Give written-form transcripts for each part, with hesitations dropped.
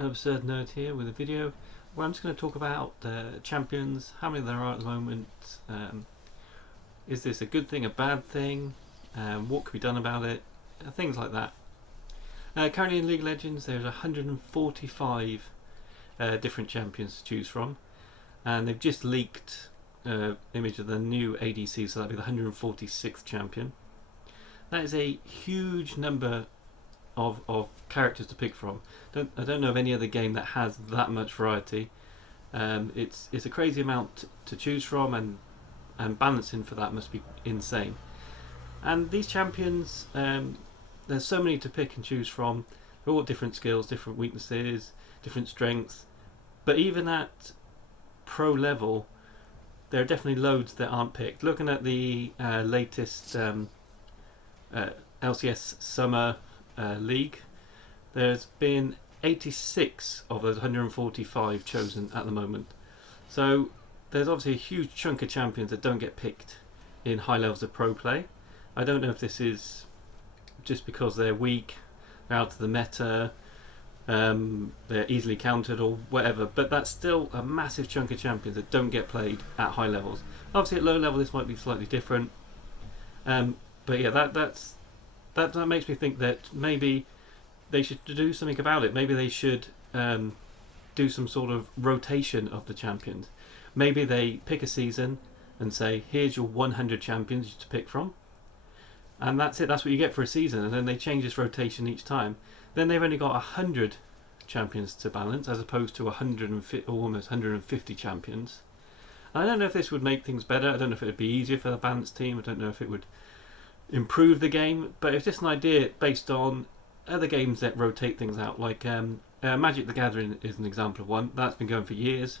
Absurd Nerd here with a video where I'm just going to talk about champions, how many there are at the moment, is this a good thing, a bad thing, what could be done about it, things like that. Currently in League of Legends there's 145 different champions to choose from, and they've just leaked image of the new ADC, so that'll be the 146th champion. That is a huge number of characters to pick from. I don't know of any other game that has that much variety. It's a crazy amount to choose from, and balancing for that must be insane. And these champions, there's so many to pick and choose from. They're all different skills, different weaknesses, different strengths. But even at pro level, there are definitely loads that aren't picked. Looking at the latest LCS Summer League, there's been 86 of those 145 chosen at the moment. So there's obviously a huge chunk of champions that don't get picked in high levels of pro play. I don't know if this is just because they're weak, they're out of the meta, they're easily countered or whatever, but that's still a massive chunk of champions that don't get played at high levels. Obviously at low level this might be slightly different, but yeah, that makes me think that maybe they should do something about it. Maybe they should do some sort of rotation of the champions. Maybe they pick a season and say, here's your 100 champions to pick from, and that's it, that's what you get for a season, and then they change this rotation each time. Then they've only got 100 champions to balance as opposed to 150, or almost 150 champions. I don't know if this would make things better. I don't know if it would be easier for the balance team. I don't know if it would improve the game, but it's just an idea based on other games that rotate things out, like Magic the Gathering is an example of one that's been going for years.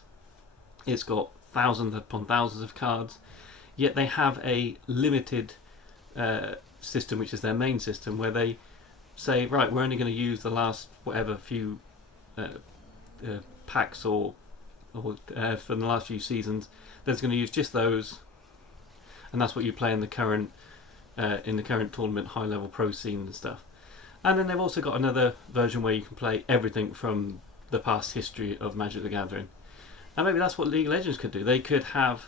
It's got thousands upon thousands of cards, yet they have a limited system, which is their main system, where they say, right, we're only going to use the last whatever few packs or for the last few seasons. They're going to use just those, and that's what you play in the current tournament, high level pro scene and stuff. And then they've also got another version where you can play everything from the past history of Magic the Gathering. And maybe that's what League of Legends could do. They could have,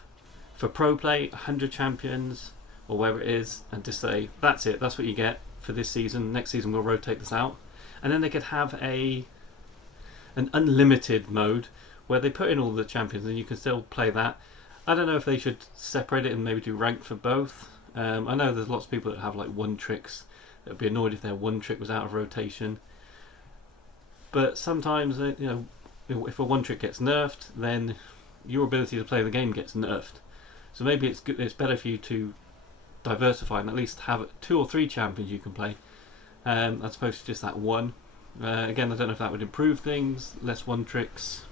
for pro play, 100 champions or whatever it is, and just say, that's it, that's what you get for this season. Next season we'll rotate this out. And then they could have an unlimited mode where they put in all the champions and you can still play that. I don't know if they should separate it and maybe do ranked for both. I know there's lots of people that have like one tricks that would be annoyed if their one trick was out of rotation. But sometimes, if a one trick gets nerfed, then your ability to play the game gets nerfed. So maybe it's better for you to diversify and at least have 2 or 3 champions you can play, as opposed to just that one. Again, I don't know if that would improve things. Less one tricks.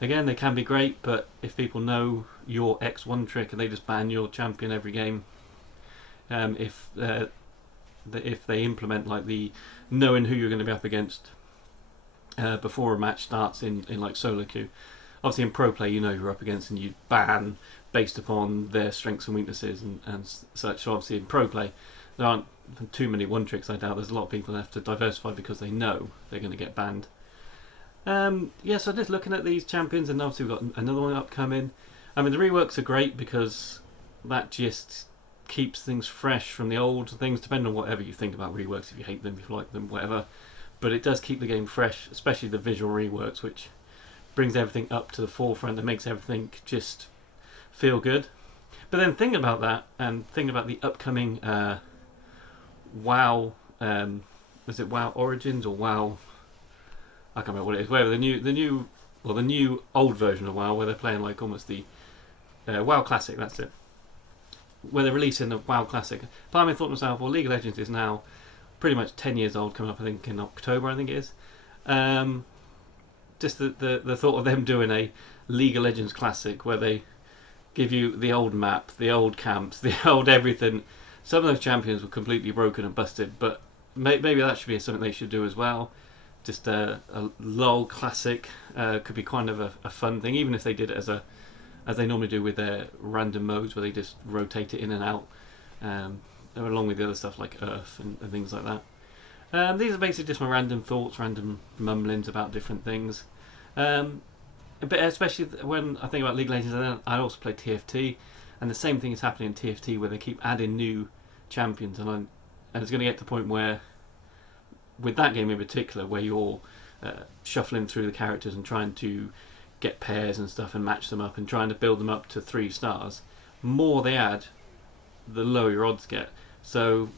Again, they can be great, but if people know your X one trick and they just ban your champion every game, if they implement like the knowing who you're going to be up against before a match starts in like solo queue. Obviously in pro play you know who you're up against and you ban based upon their strengths and weaknesses and such. So obviously in pro play there aren't too many one tricks. I doubt there's a lot of people that have to diversify because they know they're going to get banned. So just looking at these champions, and obviously we've got another one upcoming. I mean, the reworks are great because that just keeps things fresh from the old things, depending on whatever you think about reworks, if you hate them, if you like them, whatever. But it does keep the game fresh, especially the visual reworks, which brings everything up to the forefront and makes everything just feel good. But then thinking about that, and thinking about the upcoming WoW, was it WoW Origins or WoW? I can't remember what it is. Whatever, the new old version of WoW, where they're playing like almost the WoW Classic. That's it. Where they're releasing the WoW Classic. Part of me thought to myself, well, League of Legends is now pretty much 10 years old, coming up I think in October, I think it is. Just the thought of them doing a League of Legends Classic where they give you the old map, the old camps, the old everything. Some of those champions were completely broken and busted, but maybe that should be something they should do as well. Just a LOL Classic could be kind of a fun thing, even if they did it as they normally do with their random modes, where they just rotate it in and out, along with the other stuff like Earth and things like that. These are basically just my random thoughts, random mumblings about different things. But especially when I think about League of Legends, and then I also play TFT, and the same thing is happening in TFT where they keep adding new champions, and it's going to get to the point where, with that game in particular, where you're shuffling through the characters and trying to get pairs and stuff and match them up and trying to build them up to 3 stars, more they add, the lower your odds get. So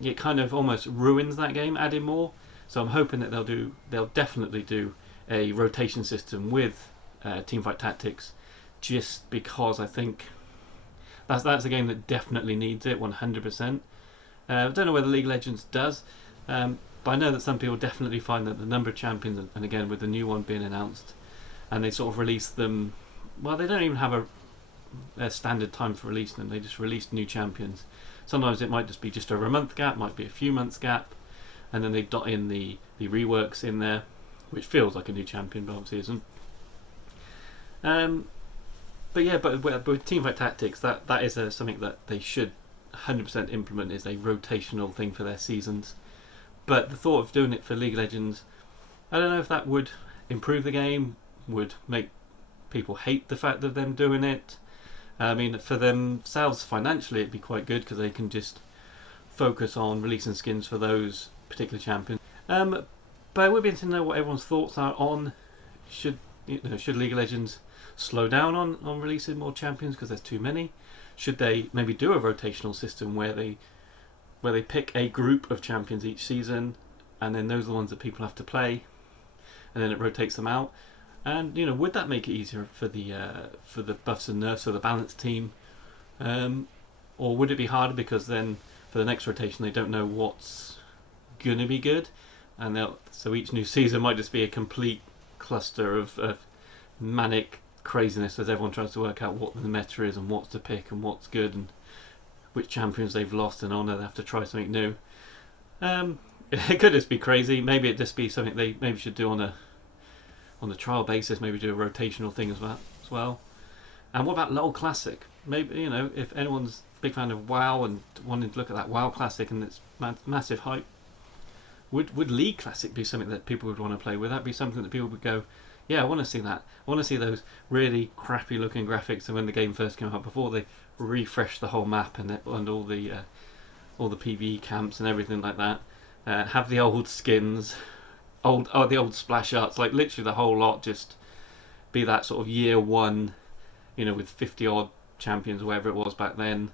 it kind of almost ruins that game adding more. So I'm hoping that they'll definitely do a rotation system with Teamfight Tactics, just because I think that's a game that definitely needs it 100%. I don't know whether League of Legends does, but I know that some people definitely find that the number of champions, and again with the new one being announced, and they sort of release them, well, they don't even have a standard time for releasing them, they just release new champions. Sometimes it might just be just over a month gap, might be a few months gap, and then they dot in the reworks in there, which feels like a new champion, but obviously isn't. But with Teamfight Tactics, that is something that they should 100% implement, is a rotational thing for their seasons. But the thought of doing it for League of Legends, I don't know if that would improve the game, would make people hate the fact of them doing it. I mean, for themselves financially it'd be quite good because they can just focus on releasing skins for those particular champions. But it would be interesting to know what everyone's thoughts are on should League of Legends slow down on releasing more champions because there's too many. Should they maybe do a rotational system where they pick a group of champions each season, and then those are the ones that people have to play, and then it rotates them out. And would that make it easier for the buffs and nerfs of the balanced team, or would it be harder because then for the next rotation they don't know what's gonna be good, and so each new season might just be a complete cluster of manic craziness as everyone tries to work out what the meta is and what's to pick and what's good and which champions they've lost, and they have to try something new. It could just be crazy. Maybe it just be something they maybe should do on a trial basis. Maybe do a rotational thing as well. And what about LoL Classic? Maybe if anyone's a big fan of WoW and wanting to look at that WoW Classic and its massive hype, would League Classic be something that people would want to play? Would that be something that people would go, yeah, I want to see that. I want to see those really crappy looking graphics. And when the game first came out, before they refreshed the whole map and all the PvE camps and everything like that, have the old skins, the old splash arts, like literally the whole lot, just be that sort of year one, with 50 odd champions or whatever it was back then.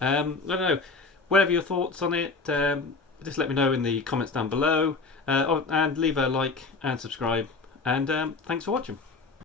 I don't know. Whatever your thoughts on it, just let me know in the comments down below, and leave a like and subscribe. And thanks for watching.